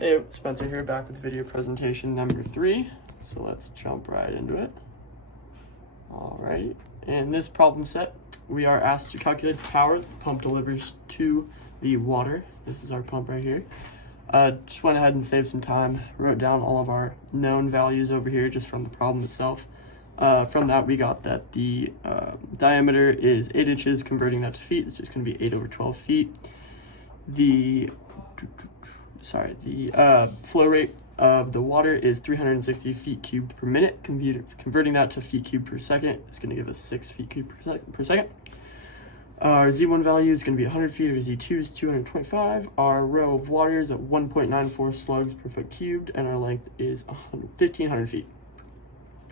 Hey, Spencer here, back with video presentation number 3. So let's jump right into it. Alrighty, in this problem set, we are asked to calculate the power the pump delivers to the water. This is our pump right here. Just went ahead and saved some time, wrote down all of our known values over here just from the problem itself. From that, we got that the diameter is 8 inches, converting that to feet. It's just going to be 8 over 12 feet. The flow rate of the water is 360 feet cubed per minute. Converting that to feet cubed per second is going to give us 6 feet cubed per second. Our Z1 value is going to be 100 feet, or Z2 is 225. Our row of water is at 1.94 slugs per foot cubed, and our length is 1,500 feet.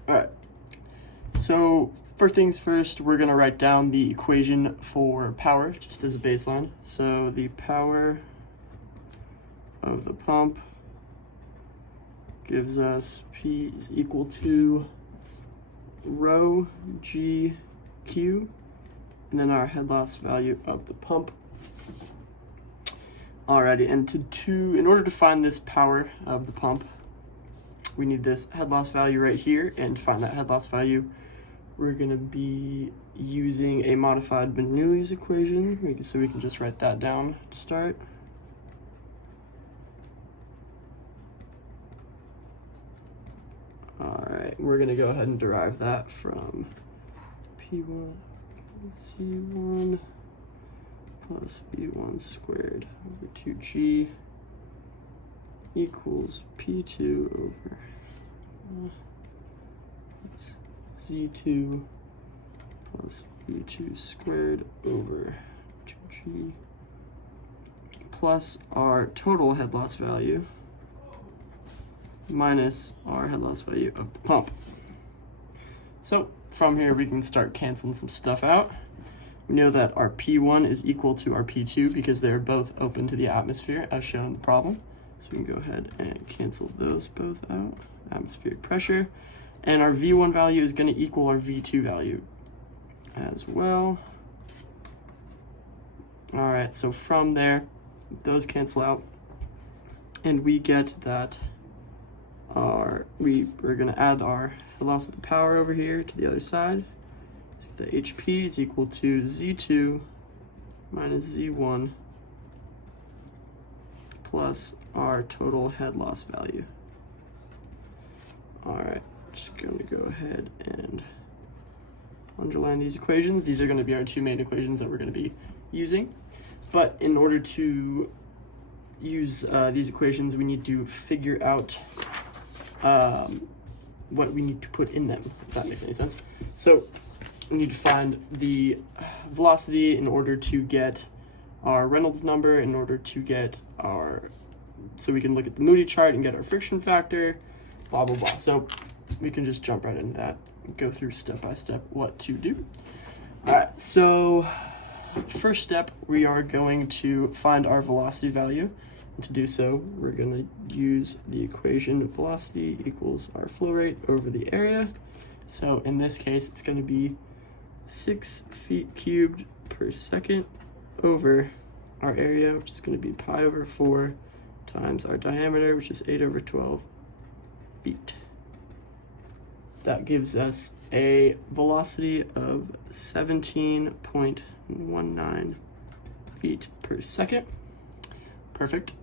All right. So first things first, we're going to write down the equation for power, just as a baseline. So the power of the pump gives us P is equal to rho G Q, and then our head loss value of the pump. Alrighty, and in order to find this power of the pump, we need this head loss value right here, and to find that head loss value, we're going to be using a modified Bernoulli's equation, so we can just write that down to start. Alright, we're going to go ahead and derive that from P1 C1 plus V1 squared over 2G equals P2 over Z2 plus V2 squared over 2G plus our total head loss value minus our head loss value of the pump. So from here we can start canceling some stuff out. We know that our P1 is equal to our P2 because they're both open to the atmosphere as shown in the problem. So we can go ahead and cancel those both out. Atmospheric pressure. And our V1 value is going to equal our V2 value as well. All right, so from there, those cancel out. And we get that we're going to add our head loss of the power over here to the other side. So the HP is equal to Z2 minus Z1 plus our total head loss value. All right, just going to go ahead and underline these equations. These are going to be our two main equations that we're going to be using. But in order to use these equations, we need to figure out what we need to put in them, if that makes any sense. So we need to find the velocity in order to get our Reynolds number, in order to get so we can look at the Moody chart and get our friction factor, blah, blah, blah. So we can just jump right into that and go through step by step what to do. All right, so first step, we are going to find our velocity value. And to do so, we're going to use the equation velocity equals our flow rate over the area. So in this case, it's going to be 6 feet cubed per second over our area, which is going to be pi over 4 times our diameter, which is 8 over 12 feet. That gives us a velocity of 17.19 feet per second. Perfect.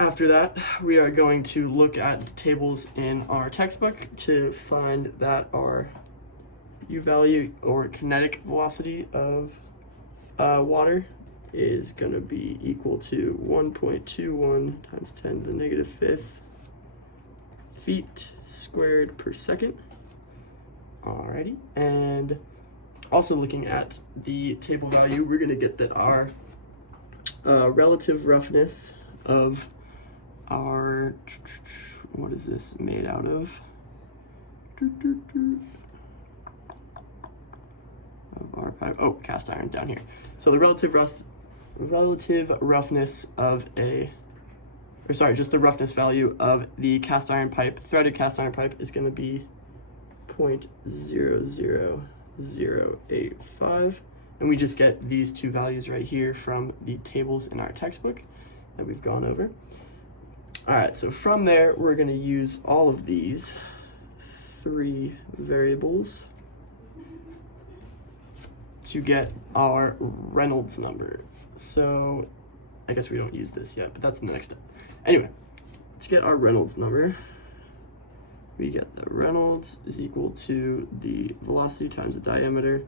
After that, we are going to look at the tables in our textbook to find that our U value, or kinetic velocity of water, is going to be equal to 1.21 times 10 to the negative 5th feet squared per second. Alrighty, and also looking at the table value, we're going to get that our relative roughness of our, what is this made out of? Of our pipe, oh, cast iron down here. So the relative roughness of just the roughness value of the cast iron pipe, threaded cast iron pipe, is going to be 0.00085. And we just get these two values right here from the tables in our textbook. that we've gone over. All right, so from there, we're gonna use all of these 3 variables to get our Reynolds number. So I guess we don't use this yet, but that's the next step. Anyway, to get our Reynolds number, we get that Reynolds is equal to the velocity times the diameter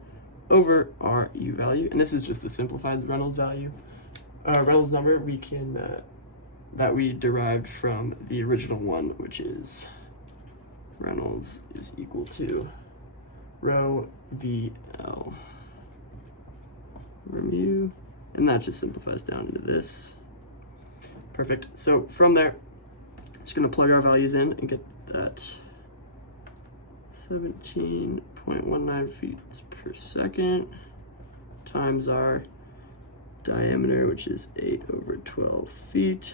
over our U value. And this is just the simplified Reynolds value. Reynolds number we can, that we derived from the original one, which is Reynolds is equal to rho VL mu, and that just simplifies down into this. Perfect. So from there, just gonna plug our values in and get that 17.19 feet per second times our diameter, which is 8 over 12 feet,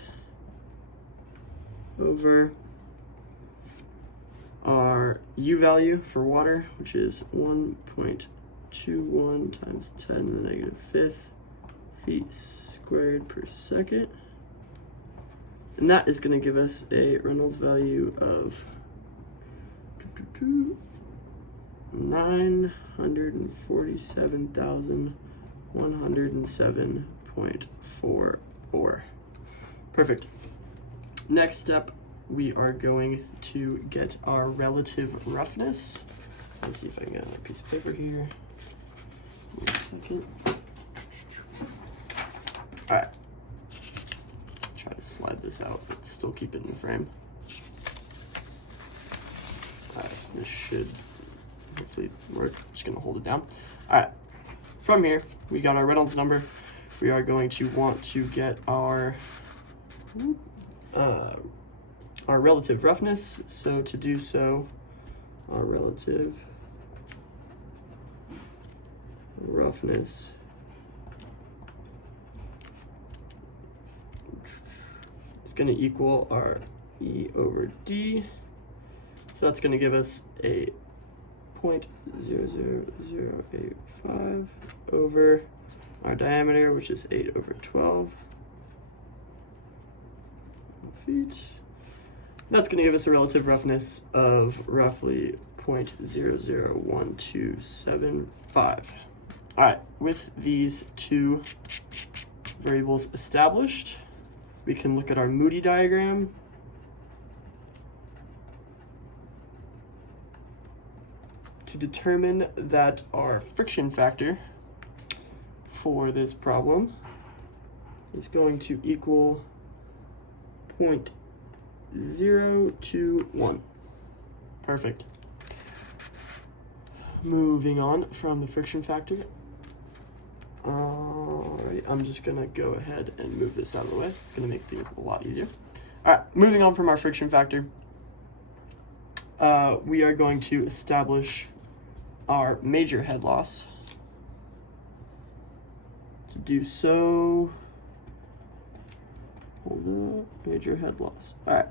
over our U value for water, which is 1.21 times 10 to the negative 5th feet squared per second. And that is going to give us a Reynolds value of 947,107.44. Perfect. Next step, we are going to get our relative roughness. Let's see if I can get another piece of paper here. Wait a second. All right. Try to slide this out, but still keep it in the frame. All right, this should hopefully work. Just gonna hold it down. All right, from here, we got our Reynolds number. We are going to want to get our relative roughness. So to do so, our relative roughness is going to equal our E over D. So that's going to give us a 0.00085 over our diameter, which is 8 over 12 feet. That's going to give us a relative roughness of roughly 0.001275. All right, with these 2 variables established, we can look at our Moody diagram. To determine that our friction factor for this problem is going to equal 0.021. Perfect. Moving on from the friction factor. Alright, I'm just gonna go ahead and move this out of the way. It's gonna make things a lot easier. Alright, moving on from our friction factor, we are going to establish our major head loss. To do so, hold up, major head loss. All right,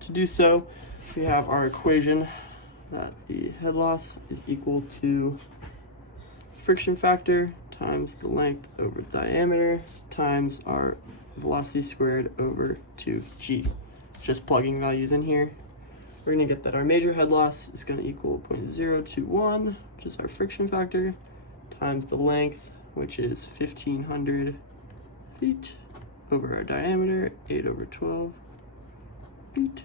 to do so, we have our equation that the head loss is equal to friction factor times the length over diameter times our velocity squared over 2g. Just plugging values in here. We're going to get that our major head loss is going to equal 0.021, which is our friction factor, times the length, which is 1,500 feet, over our diameter, 8 over 12 feet,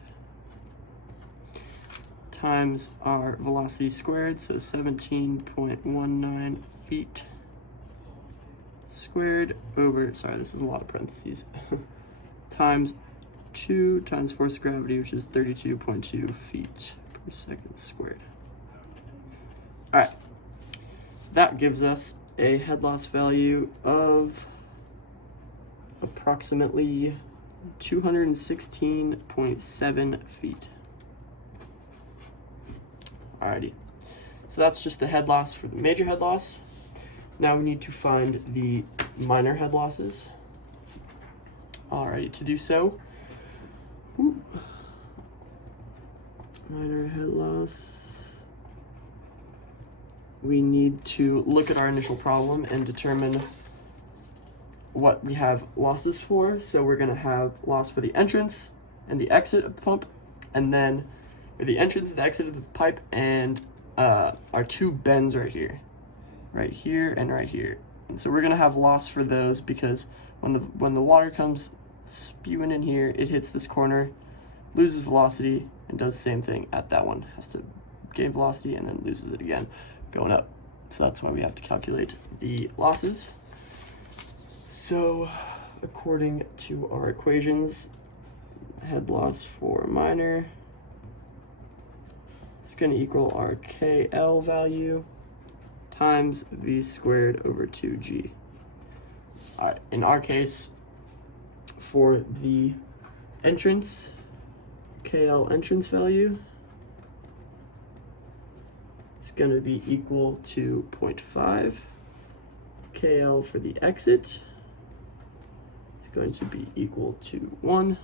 times our velocity squared, so 17.19 feet squared over, sorry, this is a lot of parentheses, times 2 times force of gravity, which is 32.2 feet per second squared. All right, that gives us a head loss value of approximately 216.7 feet. Alrighty, so that's just the head loss for the major head loss. Now we need to find the minor head losses. Alrighty, to do so, minor head loss, we need to look at our initial problem and determine what we have losses for. So we're going to have loss for the entrance and the exit of the pump, and then the entrance and the exit of the pipe, and our two bends right here and right here. And so we're going to have loss for those because when the water comes spewing in here, it hits this corner, loses velocity, and does the same thing at that one. Has to gain velocity and then loses it again going up. So that's why we have to calculate the losses. So according to our equations, head loss for minor is going to equal our KL value times V squared over 2G. All right, in our case, for the entrance, KL entrance value is going to be equal to 0.5. KL for the exit is going to be equal to 1.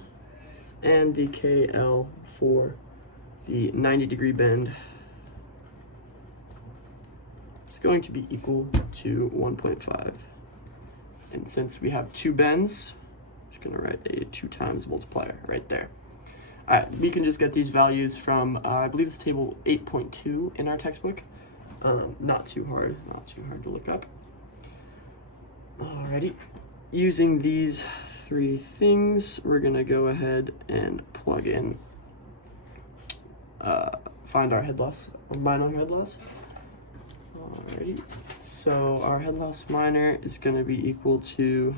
And the KL for the 90-degree bend is going to be equal to 1.5. And since we have two bends, I'm just going to write a 2 times multiplier right there. All right, we can just get these values from, I believe it's table 8.2 in our textbook. Not too hard to look up. Alrighty, using these 3 things, we're gonna go ahead and plug in, find our head loss, or minor head loss. Alrighty, so our head loss minor is gonna be equal to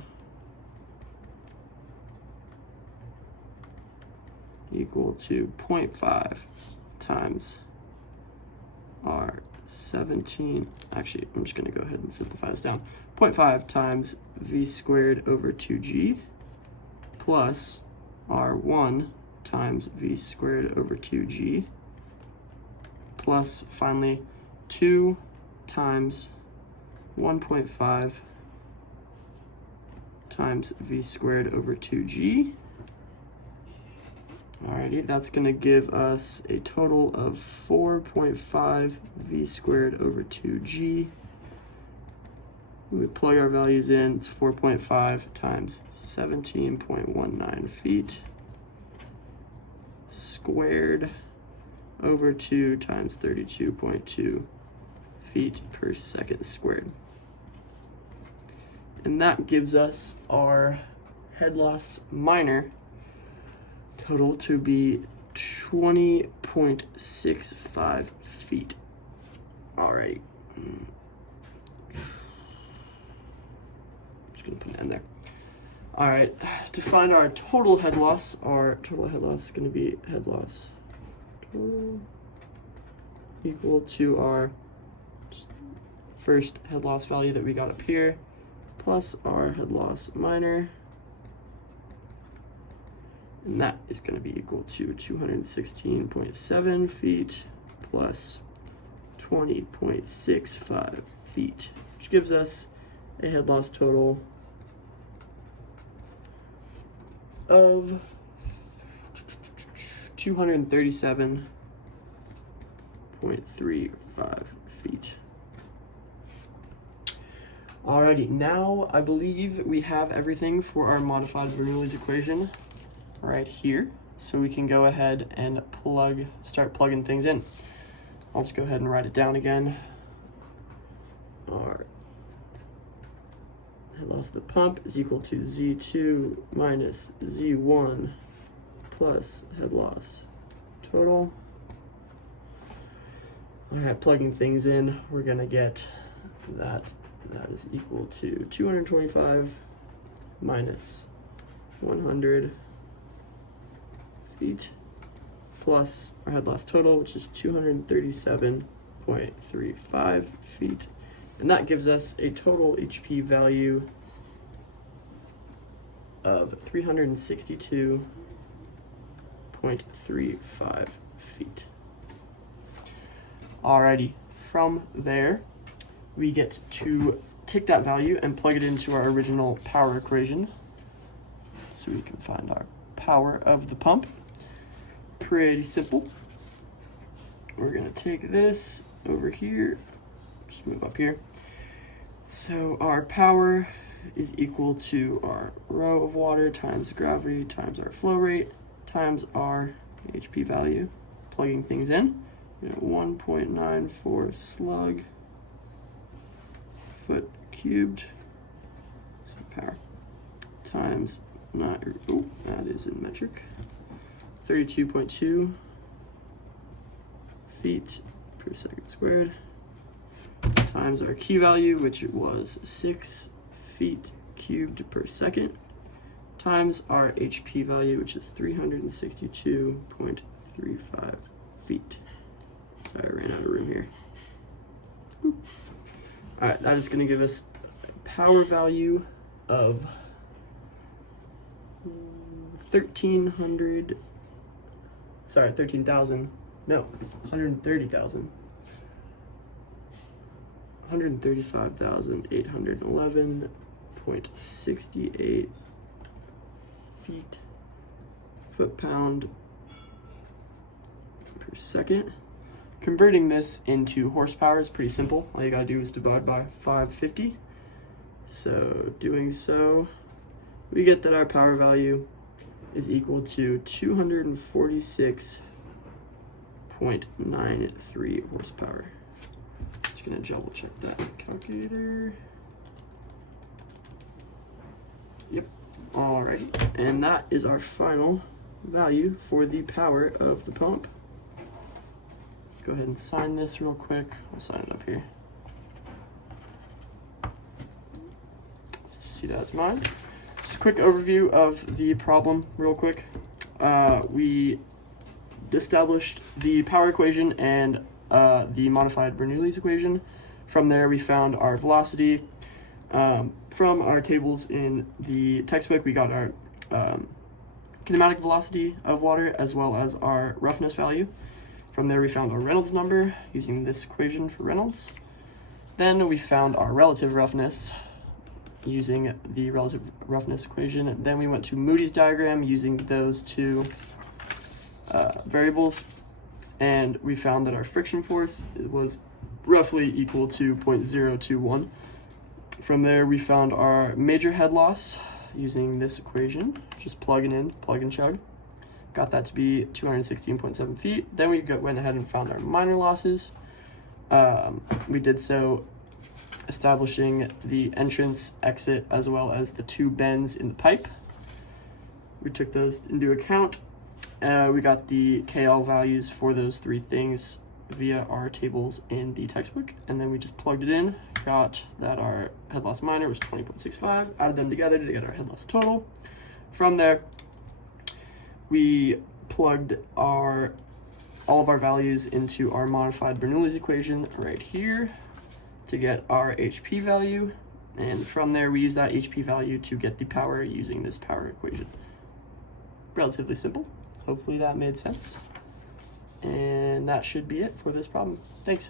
0.5 times our 17, actually, I'm just gonna go ahead and simplify this down. 0.5 times V squared over 2G plus R1 times V squared over 2G plus finally 2 times 1.5 times V squared over 2G. Alrighty, that's going to give us a total of 4.5 V squared over 2G. When we plug our values in, it's 4.5 times 17.19 feet squared over 2 times 32.2 feet per second squared. And that gives us our head loss minor total to be 20.65 feet. Alrighty. Just gonna put an end there. Alright, to find our total head loss is gonna be head loss total equal to our first head loss value that we got up here plus our head loss minor. And that is going to be equal to 216.7 feet plus 20.65 feet, which gives us a head loss total of 237.35 feet. Alrighty, now I believe we have everything for our modified Bernoulli's equation right here, so we can go ahead and start plugging things in. I'll just go ahead and write it down again. Our head loss of the pump is equal to Z2 minus Z1 plus head loss total. All right, plugging things in, we're gonna get that is equal to 225 minus 100 feet plus our head loss total, which is 237.35 feet, and that gives us a total HP value of 362.35 feet. Alrighty, from there we get to take that value and plug it into our original power equation so we can find our power of the pump. Pretty simple. We're gonna take this over here, just move up here. So our power is equal to our rho of water times gravity times our flow rate times our HP value. Plugging things in, 1.94 slug foot cubed, so power, times that is in metric, 32.2 feet per second squared, times our Q value, which it was 6 feet cubed per second, times our HP value, which is 362.35 feet. Sorry, I ran out of room here. All right, that is going to give us a power value of 130,000, no, 135,811.68 feet, foot-pound per second. Converting this into horsepower is pretty simple. All you gotta do is divide by 550. So doing so, we get that our power value is equal to 246.93 horsepower. Just gonna double check that calculator. Yep. Alrighty, and that is our final value for the power of the pump. Go ahead and sign this real quick. I'll sign it up here. Just to see that it's mine. Just a quick overview of the problem real quick. We established the power equation and the modified Bernoulli's equation. From there we found our velocity. From our tables in the textbook, we got our kinematic velocity of water as well as our roughness value. From there we found our Reynolds number using this equation for Reynolds. Then we found our relative roughness using the relative roughness equation. Then we went to Moody's diagram using those two variables, and we found that our friction force was roughly equal to 0.021. From there we found our major head loss using this equation, just plug and chug. Got that to be 216.7 feet. Then we went ahead and found our minor losses. We did so establishing the entrance, exit, as well as the two bends in the pipe. We took those into account. We got the KL values for those three things via our tables in the textbook, and then we just plugged it in, got that our head loss minor was 20.65, added them together to get our head loss total. From there, we plugged all of our values into our modified Bernoulli's equation right here to get our HP value, and from there we use that HP value to get the power using this power equation. Relatively simple. Hopefully that made sense. And that should be it for this problem. Thanks.